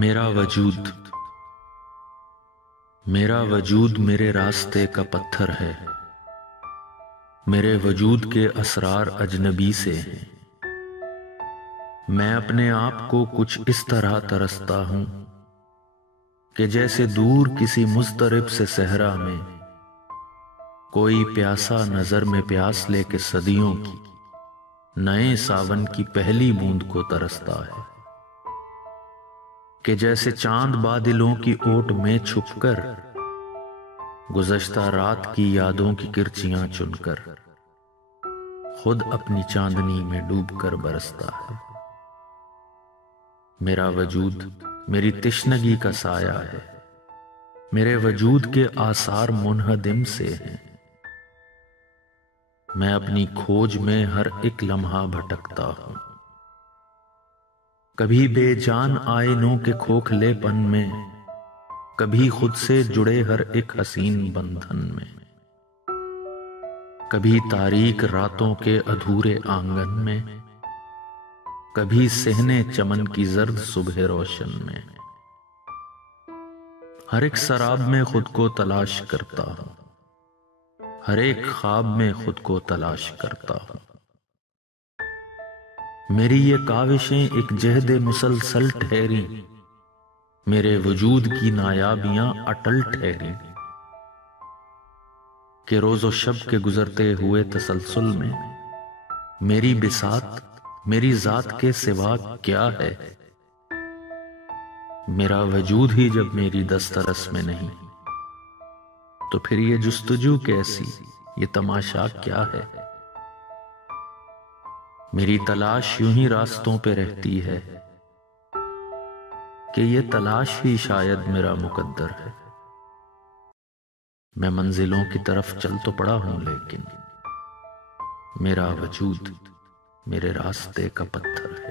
میرا وجود میرے راستے کا پتھر ہے، میرے وجود کے اسرار اجنبی سے ہیں۔ میں اپنے آپ کو کچھ اس طرح ترستا ہوں کہ جیسے دور کسی مضطرب سے صحرا میں کوئی پیاسا نظر میں پیاس لے کے صدیوں کی نئے ساون کی پہلی بوند کو ترستا ہے، کہ جیسے چاند بادلوں کی اوٹ میں چھپ کر گزشتہ رات کی یادوں کی کرچیاں چن کر خود اپنی چاندنی میں ڈوب کر برستا ہے۔ میرا وجود میری تشنگی کا سایہ ہے، میرے وجود کے آثار منہدم سے ہیں۔ میں اپنی کھوج میں ہر ایک لمحہ بھٹکتا ہوں، کبھی بے جان آئینوں کے کھوکھلے پن میں، کبھی خود سے جڑے ہر ایک حسین بندھن میں، کبھی تاریک راتوں کے ادھورے آنگن میں، کبھی صحن چمن کی زرد صبح روشن میں۔ ہر ایک سراب میں خود کو تلاش کرتا ہوں، ہر ایک خواب میں خود کو تلاش کرتا ہوں۔ میری یہ کاوشیں ایک جہد مسلسل ٹھہری، میرے وجود کی نایابیاں اٹل ٹھہری، کہ روز و شب کے گزرتے ہوئے تسلسل میں میری بساط میری ذات کے سوا کیا ہے؟ میرا وجود ہی جب میری دسترس میں نہیں تو پھر یہ جستجو کیسی، یہ تماشا کیا ہے؟ میری تلاش یوں ہی راستوں پہ رہتی ہے کہ یہ تلاش ہی شاید میرا مقدر ہے۔ میں منزلوں کی طرف چل تو پڑا ہوں، لیکن میرا وجود میرے راستے کا پتھر ہے۔